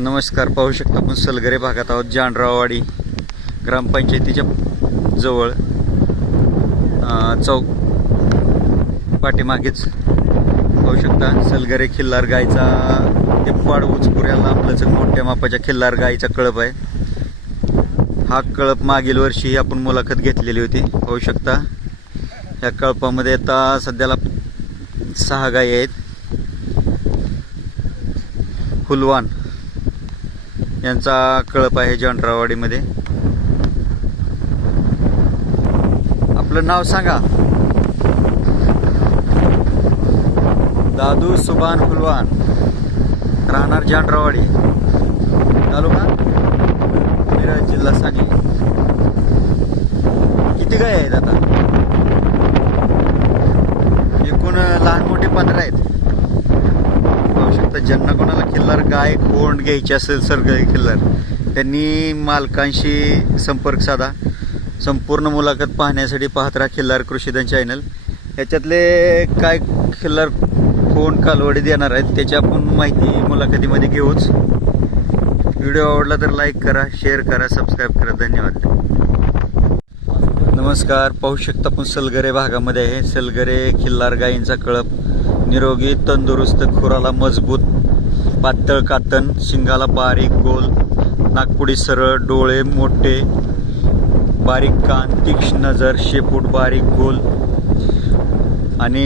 नमस्कार. पाहू शकता आपण सलगरे भागात आहोत. जानराववाडी ग्रामपंचायतीच्या जवळ चौक पाठीमागेच पाहू शकता सलगरे खिल्लार गायचा ते पाडवूचपुऱ्याला आपल्याच मोठ्या मापाच्या खिल्लार गायचा कळप आहे. हा कळप मागील वर्षी आपण मुलाखत घेतलेली होती. पाहू शकता ह्या कळपामध्ये आता सध्याला 6 गायी आहेत. हुलवान यांचा कळप आहे जानराववाडीमध्ये. आपलं नाव सांगा. दादू सुभान हुलवान, राहणार जानराववाडी, तालुका मिरज, जिल्हा सांगली. किती गाय आहेत आता? एकूण लहान मोठे 15 आहेत. पाहू शकता ज्यांना कोणाला खिल्लार गाय खोंड घ्यायची असेल सलगरे खिल्लार त्यांनी मालकांशी संपर्क साधा. संपूर्ण मुलाखत पाहण्यासाठी पाहत राहा खिल्लार कृषीधन चॅनल. याच्यातले काय खिल्लार खोंड कालवडी देणार आहेत त्याची आपण माहिती मुलाखतीमध्ये घेऊच. व्हिडिओ आवडला तर लाईक करा, शेअर करा, सबस्क्राईब करा. धन्यवाद. नमस्कार. पाहू शकता आपण सलगरे भागामध्ये आहे. सलगरे खिल्लार गायींचा कळप निरोगी, तंदुरुस्त, खुराला मजबूत, पातळ कातन, शिंगाला बारीक गोल, नागपुडी सरळ, डोळे मोठे, बारीक कान, तीक्ष्ण नजर, शेपूट बारीक गोल आणि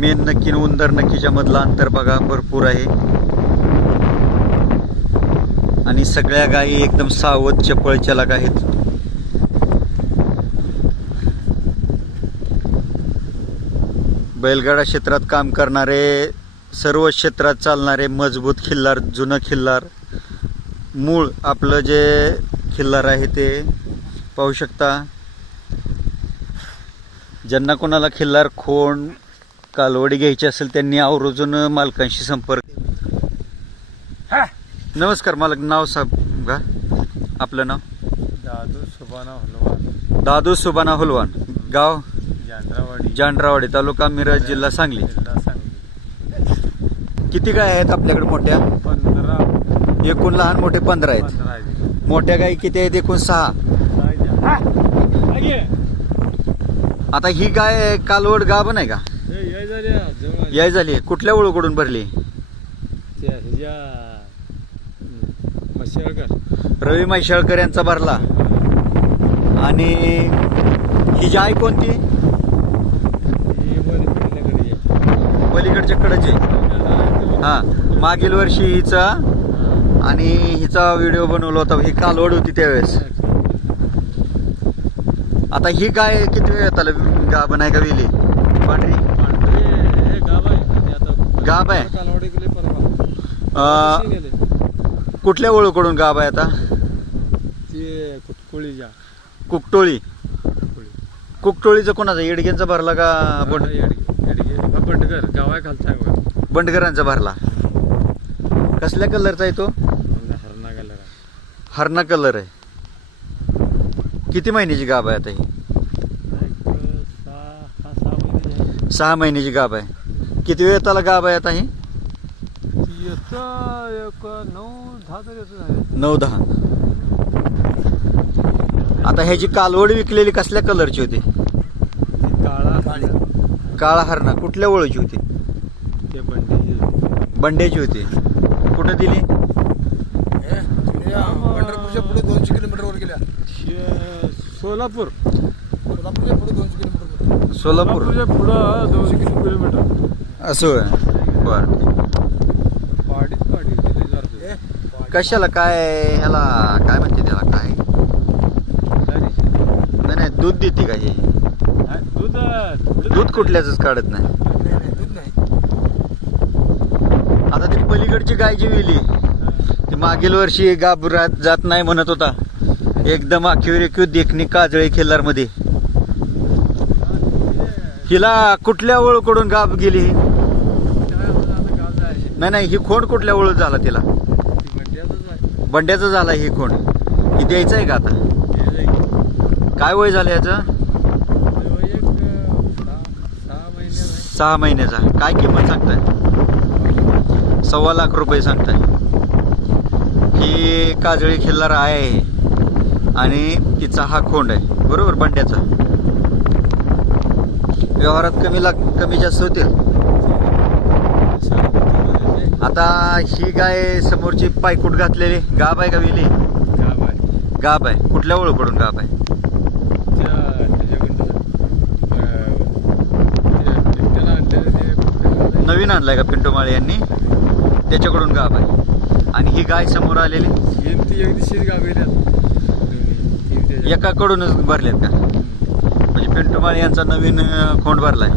मेन नक्की उंदर नक्कीच्या मधला अंतर बघा भरपूर आहे. आणि सगळ्या गायी एकदम सावध चपळ चलाक आहेत. बैलगाडा क्षेत्रात काम करणारे, सर्व क्षेत्रात चालणारे मजबूत खिल्लार, जुनं खिल्लार, मूळ आपलं जे खिल्लार आहे ते पाहू शकता. ज्यांना कोणाला खिल्लार खोंड कालवडी घ्यायची असेल त्यांनी आवर्जून मालकांशी संपर्क. नमस्कार मालक, नाव सांगा. आपलं नाव? दादू सुभाना हुलवान. दादू सुभाना हुलवान, गाव जानराववाडी, जानराववाडी, तालुका मिरज, जिल्हा सांगली. किती गाय आहेत आपल्याकडे मोठ्या? 15. एकूण लहान मोठे 15 आहेत. मोठ्या गायी किती आहेत? एकूण 6. आता ही गाय कालवड गाभण आहे का? याय झाली. कुठल्या ओळखडून भरली? रवी मैशाळकर यांचा भरला. आणि ही जी आहे कोणती? पलीकडच्या कडेची. हा, मागील वर्षी हिचा आणि हिचा व्हिडिओ बनवला होता. ही कालवड होती त्यावेळेस. आता ही गाय किती वेळ आला गाभण आहे का वेली? पांढरी गाभ आहे. कुठल्या ओळखडून गाभ आहे आता? कुकटोळी. कुकटोळीचं कोणाचा? येडगेंचा भरला का? बंडगर गाव आहे खालचा. बंडगरांचा भरला. कसल्या कलरचा आहे तो? हरणा कलर. हरणा कलर आहे. किती महिन्याची गाभ आहे आता ही? 6 महिन्याची गाभ आहे. किती वेळ त्याला गाभ आहे आता ही? 9-10. आता ह्याची कालवड विकलेली कसल्या कलरची होती? काळा हरणा. कुठल्या ओळखीची होती? बंड्याची होती. कुठं दिली? पंढरपूरच्या पुढे 200 किलोमीटरवर गेल्या. सोलापूर. सोलापूरच्या पुढे 200 किलोमीटर. सोलापूरच्या पुढं 200 किलोमीटर. असं. बर. कशाला काय ह्याला काय म्हणते त्याला? काय नाही, दूध देते का हे? दूध कुठल्याच काढत नाही. दूध नाही. आता ती पलीकडची गाय जी विली ती मागील वर्षी गाभरात जात नाही म्हणत होता. एकदम आखीव देखणी काजळे खिल्लार मध्ये. हिला कुठल्या ओळखडून गाभ गेली? नाही, ही खोंड कुठल्या ओळख झाला तिला? बंड्याचा झाला ही खोंड. ही द्यायचं आहे का आता? काय वय झालं याचं? 6 महिन्याचा. काय किंमत सांगताय? 1.25 लाख रुपये सांगताय. काजळी खिल्लार आहे आणि तिचा हा खोंड आहे बरोबर बंड्याचा. व्यवहारात कमी जास्त होतील. आता ही गाय समोरची पायकूट घातलेली गाब आहे का विली? गाव आहे. गाब आहे. कुठल्या ओळखकडून गाब आहे? नवीन आणलाय का पिंटू माळे यांनी? त्याच्याकडून गाब आहे. आणि ही गाय समोर आलेली एकाकडूनच भरलेत का? म्हणजे पिंटू माळे यांचा नवीन खोंड भरलाय.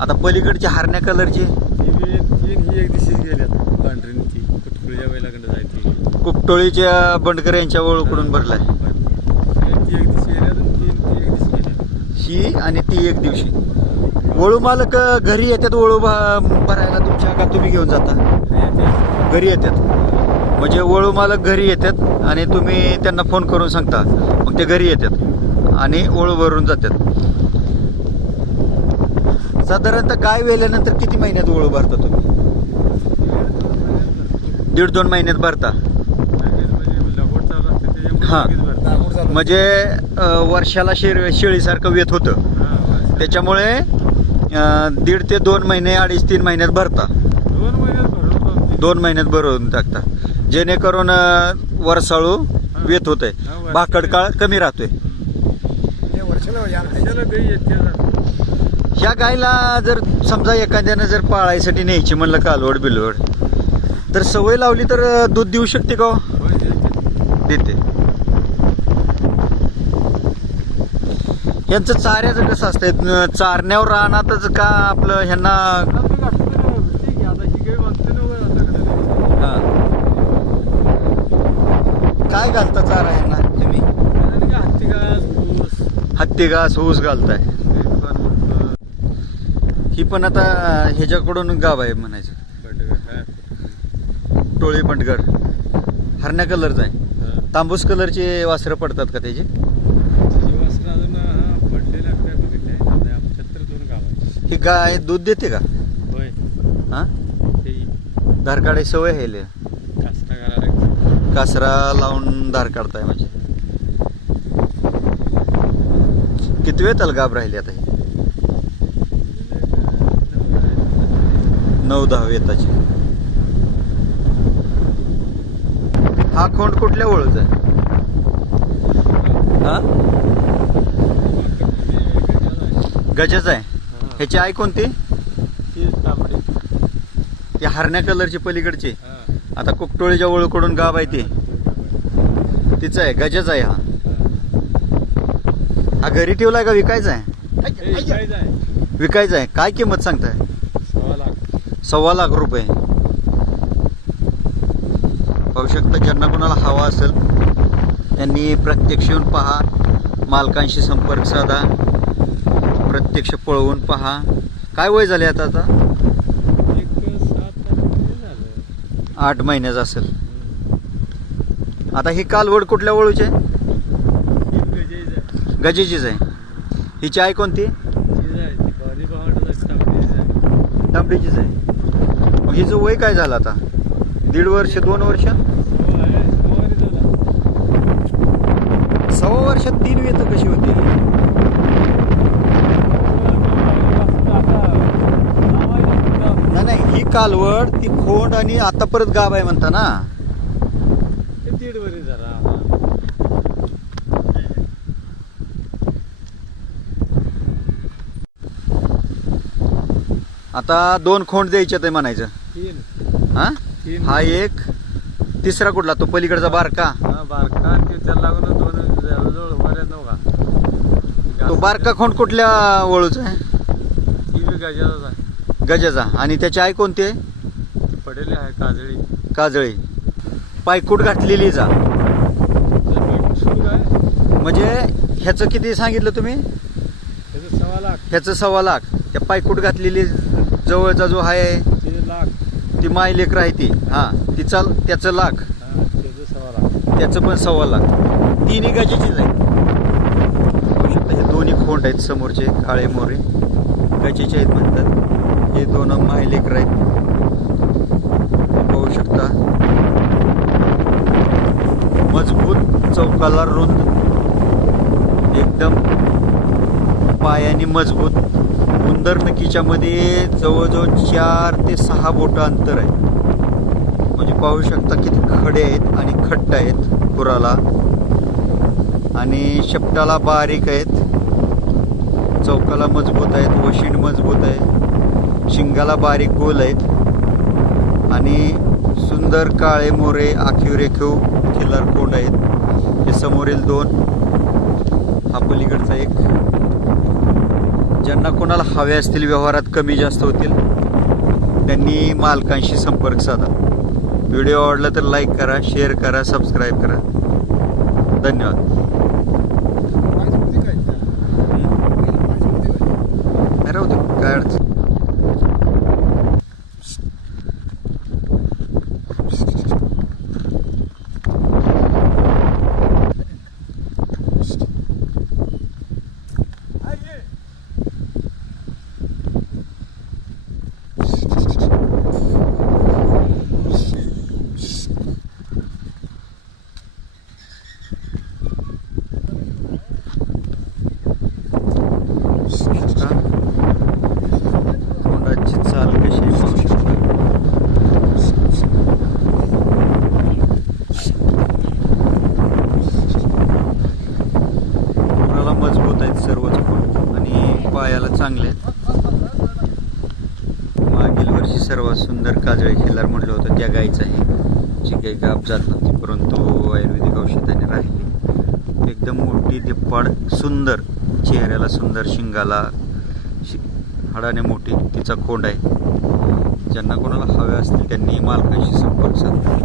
आता पलीकडची हरण्या कलरची कुपटोळीच्या बंडकर यांच्या ओळखकडून भरलाय. ही आणि ती एक दिवशी. वळू मालक घरी येतात वळू भरायला तुमच्या का तुम्ही घेऊन जाता? घरी येतात. म्हणजे वळू मालक घरी येतात आणि तुम्ही त्यांना फोन करून सांगता, मग ते घरी येतात आणि वळू भरून जातात. साधारणतः गाय वेल्यानंतर किती महिन्यात वळू भरता तुम्ही? 1.5-2 महिन्यात भरता. हा म्हणजे वर्षाला शेळीसारखं वेत होतं, त्याच्यामुळे 1.5 ते 2 महिने 2.5-3 महिन्यात भरता. 2 महिन्यात भरून टाकता, जेणेकरून वरसाळू वेत होतंय, भाकड काळ कमी राहतोय. ह्या गायला जर समजा एखाद्यानं जर पाळायसाठी न्यायची म्हणलं कालवड बिलवड, तर सवय लावली तर दूध देऊ शकते का? देते. यांचं चाऱ्याचं कसं असतंय? चारण्यावर राहणारच का आपलं ह्यांना? काय घालता चारा ह्यांना तुम्ही? हत्ती घास ऊस घालताय. ही पण आता ह्याच्याकडून गाव आहे म्हणायचं. टोळी बंडगड हरण्या कलरचा आहे. तांबूस कलरचे वासरं पडतात का त्याचे? ही गाय दूध देते का? हा, धार काढायची सवय आहे. कासरा लावून धार काढताय म्हणजे. किती वेळ त्याला गाब राहिली आता? 9-10 वेताची. हा खोंड कुठल्या ओळख आहे? हा, गजच आहे. ह्याची आई कोणती? ती हरण्या कलरची पलीकडची. आता कुकटोळीच्या ओळखकडून गाब आहे ती, तिचं आहे, गजच आहे. हा घरी ठेवलाय का विकायचा आहे? विकायचा आहे. काय किंमत सांगताय? 1.25 लाख रुपये. पाहू शकता. ज्यांना कोणाला हवा असेल त्यांनी प्रत्यक्ष येऊन पहा, मालकांशी संपर्क साधा, प्रत्यक्ष पळवून पहा. काय वय झाले आता? 8 महिन्याचं असेल. आता ही कालवड कुठल्या वळूची आहे? गजेचीच आहे. हिची आई कोणती? तांबडीचीच आहे. मग हिचं वय काय झालं आता? 1.5 वर्ष 2 वर्ष? 1.25 वर्षात 3 वेत कशी होती? नाही, ही कालवड, ती खोंड आणि आता परत गाब आहे म्हणता ना? आता 2 खोंड द्यायचे ते म्हणायचं. हा, हा एक. तिसरा कुठला? तो पलीकडचा बारका. तो बारका खोंड कुठल्या वळूचा आहे? गजाचा. आणि त्याची आई कोणती आहे? पडेल आहे काजळी. काजळी. पायकूट घातलेली जा. म्हणजे ह्याचं किती सांगितलं तुम्ही? ह्याचं 1.25 लाख. त्या पायकूट घातलेली जवळचा जो आहे ती माय लेकर आहे ती. हा, तिचा त्याचं लाख, त्याचं पण 1.25 लाख. तिन्ही गजेचीच आहे. बघू शकता. हे दोन्ही खोंड आहेत समोरचे काळे मोरे, गजेचे आहेत म्हणतात. हे 2 माय लेकर आहेत. बघू चौकाला रुंद, एकदम पायाने मजबूत. उंदर नकीच्या मध्ये जवळजवळ 4 ते 6 बोटं अंतर आहे. म्हणजे पाहू शकता किती खडे आहेत आणि खट्ट आहेत खुराला, आणि शेपटाला बारीक आहेत, चौकाला मजबूत आहेत, वशीण मजबूत आहे, शिंगाला बारीक गोल आहेत, आणि सुंदर काळे मोरे आखीव रेखीव खिल्लार कोंड आहेत. हे समोरील 2, हा पलीकडचा 1. ज्यांना कोणाला हवे असतील, व्यवहारात कमी जास्त होतील, त्यांनी मालकांशी संपर्क साधा. व्हिडिओ आवडला तर लाईक करा, शेअर करा, सबस्क्राईब करा. धन्यवाद. प्राईस किती काय त्या? प्राईस किती काय? नाही राहू दे, काय अडचण. कोंडाची चाल कशी आहे पाहू शकता. कोणाला मजबूत आहेत सर्वच कोंड, आणि पायाला चांगले आहेत. मागील वर्षी सर्वात सुंदर काजळी खिल्लार म्हटलं होतं त्या गायीचं आहे, जी काही गाप जात नव्हती, परंतु आयुर्वेदिक औषधाने राहिली. एकदम मोठी दिप्पाड, सुंदर चेहऱ्याला, सुंदर शिंगाला, हाडाने मोठी तिचा कोंड आहे. ज्यांना कोणाला हवे असतील त्यांनी मालकाशी संपर्क साधा.